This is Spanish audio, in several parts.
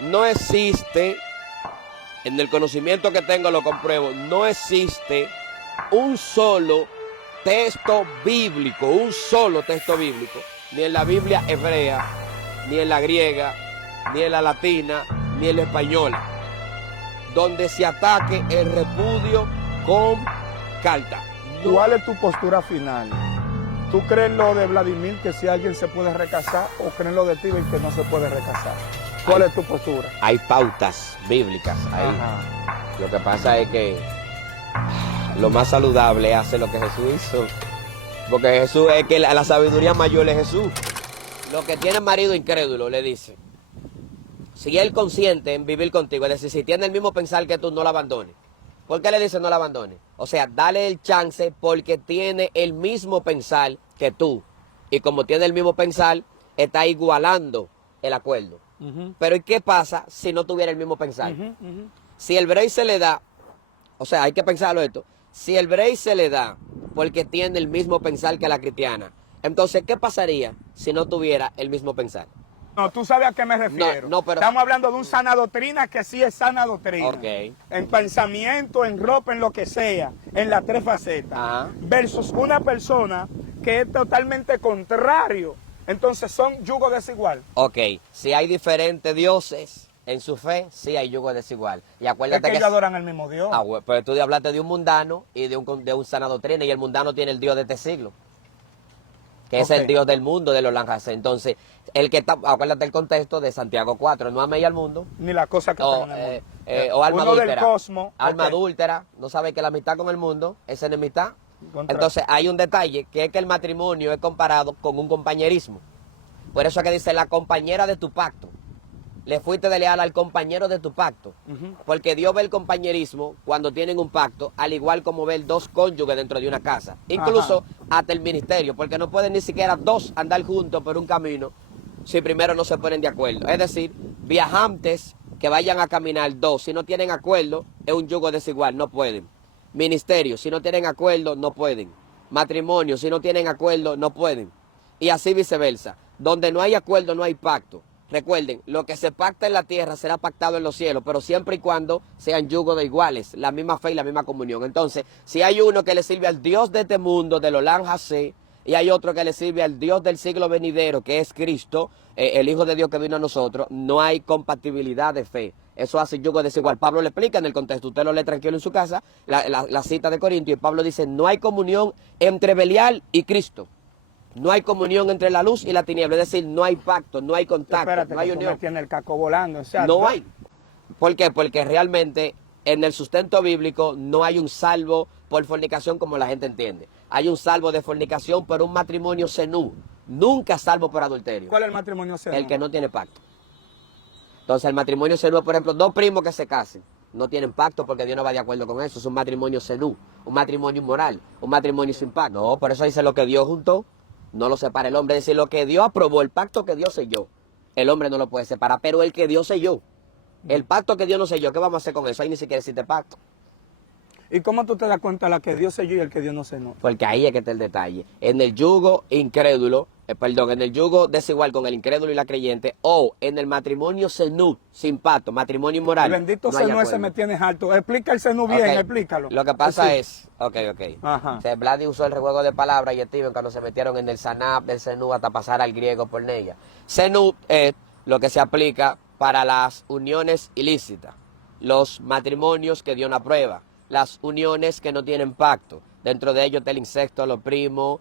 no existe, en el conocimiento que tengo lo compruebo, no existe un solo texto bíblico, ni en la Biblia hebrea, ni en la griega, ni en la latina, ni en la española, donde se ataque el repudio con carta. ¿Cuál es tu postura final? ¿Tú crees lo de Vladimir, que si alguien se puede recasar, o crees lo de Steven, que no se puede recasar? ¿Cuál es tu postura? Hay pautas bíblicas ahí. Ajá. Lo que pasa es que lo más saludable es hacer lo que Jesús hizo. Porque Jesús es que la sabiduría mayor es Jesús. Lo que tiene marido incrédulo le dice, si él consiente en vivir contigo, es decir, si tiene el mismo pensar que tú, no la abandones. ¿Por qué le dice no la abandones? O sea, dale el chance porque tiene el mismo pensar que tú. Y como tiene el mismo pensar, está igualando el acuerdo. Pero ¿y qué pasa si no tuviera el mismo pensar? Si el break se le da, o sea, hay que pensarlo esto, si el break se le da porque tiene el mismo pensar que la cristiana, entonces, ¿qué pasaría si no tuviera el mismo pensar? No, tú sabes a qué me refiero. No, pero... Estamos hablando de un sana doctrina que sí es sana doctrina. Okay. En pensamiento, en ropa, en lo que sea, en las tres facetas. Ajá. Versus una persona que es totalmente contrario. Entonces son yugo desigual. Ok, si hay diferentes dioses en su fe, sí hay yugo desigual. Y acuérdate es que ellos adoran al mismo Dios. Ah, bueno, pero tú hablaste de un mundano y de un sana doctrina, y el mundano tiene el Dios de este siglo, que es el Dios del mundo, de los lanjas. Entonces, el que está, acuérdate el contexto de Santiago 4, no améis al mundo. Ni la cosa que están en el mundo. O alma Uno adúltera. del cosmos. Alma adúltera, no sabe que la amistad con el mundo es enemistad. Contra. Entonces, hay un detalle, que es que el matrimonio es comparado con un compañerismo. Por eso es que dice la compañera de tu pacto. Le fuiste de leal al compañero de tu pacto. Porque Dios ve el compañerismo cuando tienen un pacto, al igual como ve dos cónyuges dentro de una casa. Incluso hasta el ministerio, porque no pueden ni siquiera dos andar juntos por un camino si primero no se ponen de acuerdo. Es decir, viajantes que vayan a caminar dos, si no tienen acuerdo, es un yugo desigual, no pueden. Ministerio, si no tienen acuerdo, no pueden. Matrimonio, si no tienen acuerdo, no pueden. Y así viceversa. Donde no hay acuerdo, no hay pacto. Recuerden, lo que se pacta en la tierra será pactado en los cielos, pero siempre y cuando sean yugos de iguales, la misma fe y la misma comunión. Entonces, si hay uno que le sirve al Dios de este mundo, del Olam Hasé, y hay otro que le sirve al Dios del siglo venidero, que es Cristo, el Hijo de Dios que vino a nosotros, no hay compatibilidad de fe. Eso hace yugo desigual. Pablo le explica en el contexto, usted lo lee tranquilo en su casa, la cita de Corintios, y Pablo dice, no hay comunión entre Belial y Cristo. No hay comunión entre la luz y la tiniebla, es decir, no hay pacto, no hay contacto, Espérate, no hay unión. Tiene el caco volando, no hay. ¿Por qué? Porque realmente en el sustento bíblico no hay un salvo por fornicación como la gente entiende. Hay un salvo de fornicación por un matrimonio senú, nunca salvo por adulterio. ¿Cuál es el matrimonio senú? El que no tiene pacto. Entonces el matrimonio senú, por ejemplo, dos primos que se casen, no tienen pacto porque Dios no va de acuerdo con eso. Es un matrimonio senú, un matrimonio inmoral, un matrimonio sin pacto. No, por eso dice lo que Dios juntó, no lo separa el hombre. Es decir, lo que Dios aprobó, el pacto que Dios selló, el hombre no lo puede separar, pero el que Dios selló, el pacto que Dios no selló, ¿qué vamos a hacer con eso? Ahí ni siquiera existe pacto. ¿Y cómo tú te das cuenta de la que Dios selló y el que Dios no selló? Porque ahí es que está el detalle. En el yugo incrédulo, en el yugo desigual con el incrédulo y la creyente, o en el matrimonio senú, sin pacto, matrimonio inmoral. El bendito no senú ese me tienes harto. Explica el senú bien, explícalo. Lo que pasa es, Ajá. O sea, Vladi usó el rejuego de palabras y Steven cuando se metieron en el sanab del senú hasta pasar al griego por porneia. Senú es lo que se aplica para las uniones ilícitas, los matrimonios que Dios no aprueba, las uniones que no tienen pacto. Dentro de ellos está el incesto, los primos.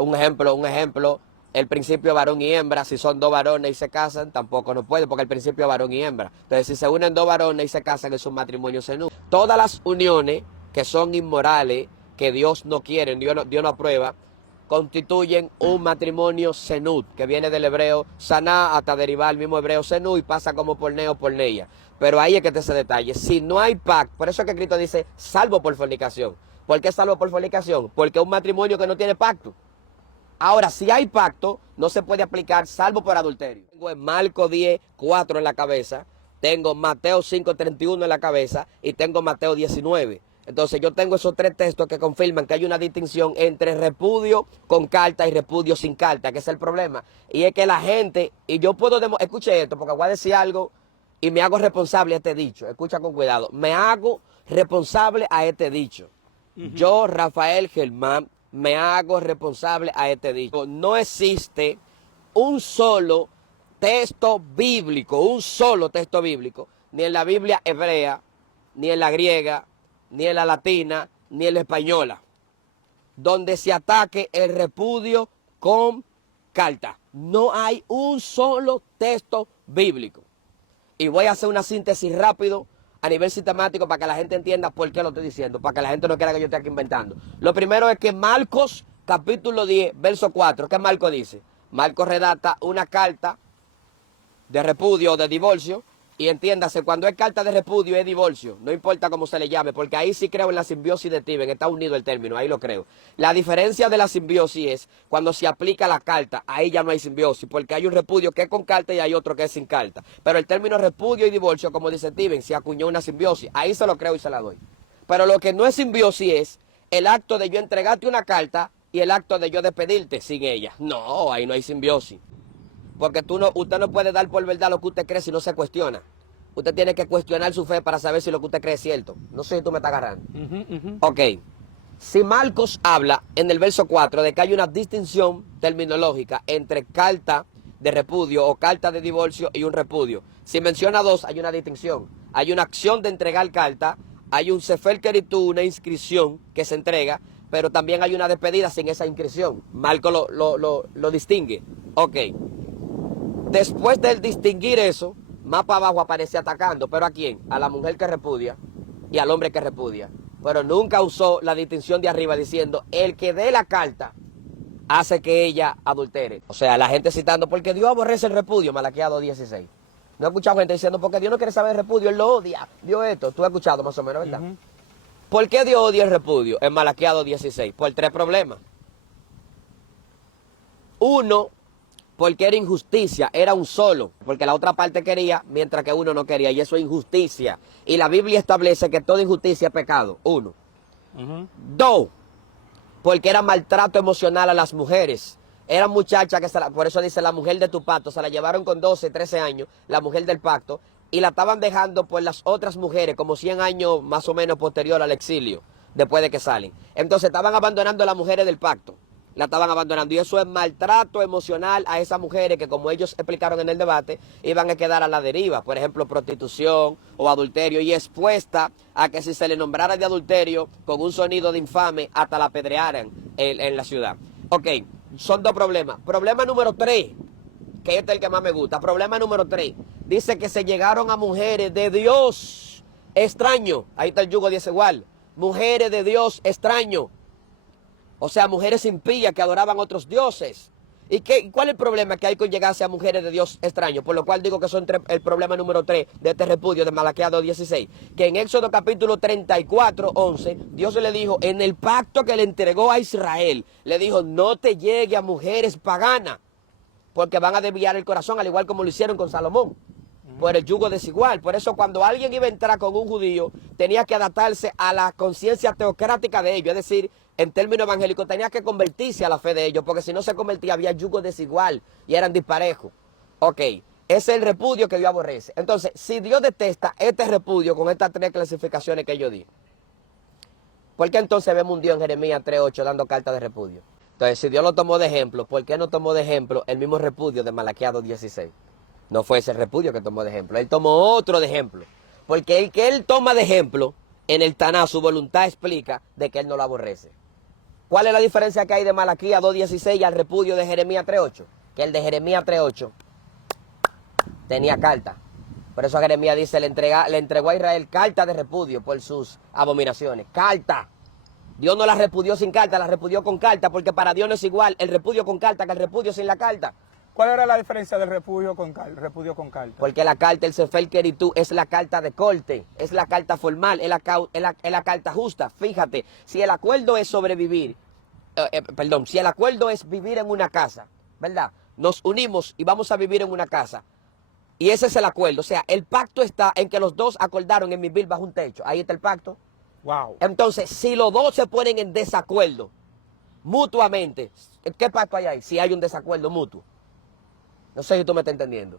Un ejemplo, el principio varón y hembra. Si son dos varones y se casan, tampoco no puede, porque el principio varón y hembra. Entonces, si se unen dos varones y se casan, es un matrimonio senú. Todas las uniones que son inmorales, que Dios no quiere, Dios no aprueba, constituyen un matrimonio senú, que viene del hebreo saná hasta derivar el mismo hebreo senú y pasa como porneo, porneia. Pero ahí es que está ese detalle. Si no hay pacto, por eso es que Cristo dice, salvo por fornicación. ¿Por qué salvo por fornicación? Porque es un matrimonio que no tiene pacto. Ahora, si hay pacto, no se puede aplicar salvo por adulterio. Tengo en Marcos 10, 4 en la cabeza, tengo Mateo 5, 31 en la cabeza y tengo Mateo 19. Entonces yo tengo esos tres textos que confirman que hay una distinción entre repudio con carta y repudio sin carta, que es el problema. Y es que la gente, y yo puedo, escuche esto, porque voy a decir algo y me hago responsable a este dicho. Escucha con cuidado. Me hago responsable a este dicho. Yo, Rafael Germán, me hago responsable a este dicho. No existe un solo texto bíblico, ni en la Biblia hebrea, ni en la griega, ni en la latina, ni en la española, donde se ataque el repudio con carta. No hay un solo texto bíblico. Y voy a hacer una síntesis rápido a nivel sistemático para que la gente entienda por qué lo estoy diciendo, para que la gente no crea que yo esté aquí inventando. Lo primero es que Marcos, capítulo 10, verso 4, ¿qué Marcos dice? Marcos redacta una carta de repudio o de divorcio, y entiéndase, cuando es carta de repudio es divorcio, no importa cómo se le llame, porque ahí sí creo en la simbiosis de Steven, está unido el término, ahí lo creo. La diferencia de la simbiosis es cuando se aplica la carta, ahí ya no hay simbiosis, porque hay un repudio que es con carta y hay otro que es sin carta. Pero el término repudio y divorcio, como dice Steven, se acuñó una simbiosis, ahí se lo creo y se la doy. Pero lo que no es simbiosis es el acto de yo entregarte una carta y el acto de yo despedirte sin ella. No, ahí no hay simbiosis. Porque usted no puede dar por verdad lo que usted cree si no se cuestiona. Usted tiene que cuestionar su fe para saber si lo que usted cree es cierto. No sé si tú me estás agarrando. Ok. Si Marcos habla en el verso 4 de que hay una distinción terminológica entre carta de repudio o carta de divorcio y un repudio. Si menciona dos, hay una distinción. Hay una acción de entregar carta, hay un sefer queritú, una inscripción que se entrega, pero también hay una despedida sin esa inscripción. Marcos lo distingue. Ok. Después de distinguir eso, más para abajo aparece atacando. ¿Pero a quién? A la mujer que repudia y al hombre que repudia. Pero nunca usó la distinción de arriba diciendo, el que dé la carta hace que ella adultere. O sea, la gente citando, porque Dios aborrece el repudio, Malaquías 2:16. No he escuchado gente diciendo, porque Dios no quiere saber el repudio, Él lo odia. Dios esto, tú has escuchado más o menos, ¿verdad? ¿Por qué Dios odia el repudio en Malaquías 2:16? Por 3 problemas. Uno, porque era injusticia, era un solo, porque la otra parte quería, mientras que uno no quería, y eso es injusticia. Y la Biblia establece que toda injusticia es pecado, 1. 2, porque era maltrato emocional a las mujeres. Eran muchachas que, por eso dice la mujer de tu pacto, se la llevaron con 12, 13 años, la mujer del pacto, y la estaban dejando por las otras mujeres, como 100 años más o menos posterior al exilio, después de que salen. Entonces estaban abandonando a las mujeres del pacto. La estaban abandonando, y eso es maltrato emocional a esas mujeres que, como ellos explicaron en el debate, iban a quedar a la deriva, por ejemplo, prostitución o adulterio, y expuesta a que si se le nombrara de adulterio con un sonido de infame, hasta la apedrearan en la ciudad. Ok, son 2 problemas. Problema número 3, que este es el que más me gusta. Problema número 3, dice que se llegaron a mujeres de Dios extraño. Ahí está el yugo desigual. Mujeres de Dios extraño. O sea, mujeres impías que adoraban otros dioses. ¿Y cuál es el problema que hay con llegarse a mujeres de Dios extraños? Por lo cual digo que son el problema número 3 de este repudio de Malaquías 2:16. Que en Éxodo capítulo 34:11, Dios le dijo, en el pacto que le entregó a Israel, le dijo, no te llegue a mujeres paganas, porque van a desviar el corazón, al igual como lo hicieron con Salomón, por el yugo desigual. Por eso cuando alguien iba a entrar con un judío, tenía que adaptarse a la conciencia teocrática de ellos, es decir, en términos evangélicos, tenía que convertirse a la fe de ellos, porque si no se convertía había yugo desigual y eran disparejos. Ok, ese es el repudio que Dios aborrece. Entonces, si Dios detesta este repudio con estas 3 clasificaciones que yo di, ¿por qué entonces vemos un Dios en Jeremías 3:8 dando carta de repudio? Entonces, si Dios lo tomó de ejemplo, ¿por qué no tomó de ejemplo el mismo repudio de Malaquías 2:16? No fue ese repudio que tomó de ejemplo, él tomó otro de ejemplo. Porque el que él toma de ejemplo, en el Taná, su voluntad explica de que él no lo aborrece. ¿Cuál es la diferencia que hay de Malaquías 2:16 al repudio de Jeremías 3:8? Que el de Jeremías 3:8 tenía carta. Por eso Jeremías dice, le entregó a Israel carta de repudio por sus abominaciones. Carta. Dios no la repudió sin carta, la repudió con carta, porque para Dios no es igual el repudio con carta que el repudio sin la carta. ¿Cuál era la diferencia del repudio con carta? Porque la carta, el sefer queritú, es la carta de corte, es la carta formal, es la carta justa. Fíjate, si el acuerdo es sobrevivir, si el acuerdo es vivir en una casa, ¿verdad? Nos unimos y vamos a vivir en una casa. Y ese es el acuerdo. O sea, el pacto está en que los dos acordaron en vivir bajo un techo. Ahí está el pacto. Wow. Entonces, si los dos se ponen en desacuerdo mutuamente, ¿qué pacto hay ahí? Si hay un desacuerdo mutuo. No sé si tú me estás entendiendo.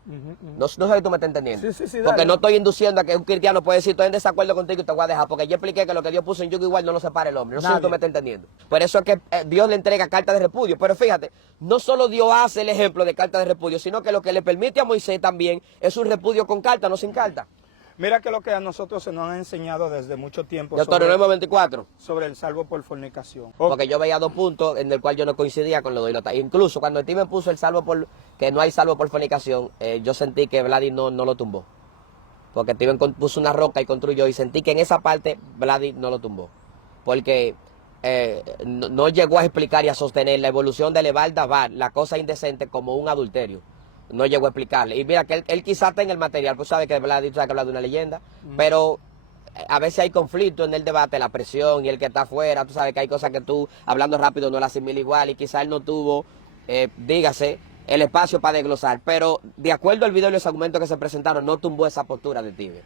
No sé si tú me estás entendiendo. Sí, sí, sí, porque dale. no estoy induciendo a que un cristiano puede decir, estoy en desacuerdo contigo y te voy a dejar. Porque yo expliqué que lo que Dios puso en yugo igual no lo separa el hombre. No sé si tú me estás entendiendo. Por eso es que Dios le entrega carta de repudio. Pero fíjate, no solo Dios hace el ejemplo de carta de repudio, sino que lo que le permite a Moisés también es un repudio con carta, no sin carta. Mira que lo que a nosotros se nos han enseñado desde mucho tiempo Deuteronomio 24. sobre el salvo por fornicación. Porque yo veía 2 puntos en el cual yo no coincidía con lo de Ilota. Incluso cuando Steven puso el salvo por, que no hay salvo por fornicación, yo sentí que Vladi no lo tumbó. Porque Steven puso una roca y construyó y sentí que en esa parte Vladi no lo tumbó. Porque no llegó a explicar y a sostener la evolución de elevar Dabar, la cosa indecente, como un adulterio. No llegó a explicarle. Y mira que él quizás está en el material, pues sabe que Vladi, tú sabes que habla de una leyenda, pero a veces hay conflicto en el debate, la presión y el que está afuera, tú sabes que hay cosas que tú, hablando rápido, no las asimila igual y quizás él no tuvo, dígase, el espacio para desglosar. Pero de acuerdo al video y los argumentos que se presentaron, no tumbó esa postura de Tibia.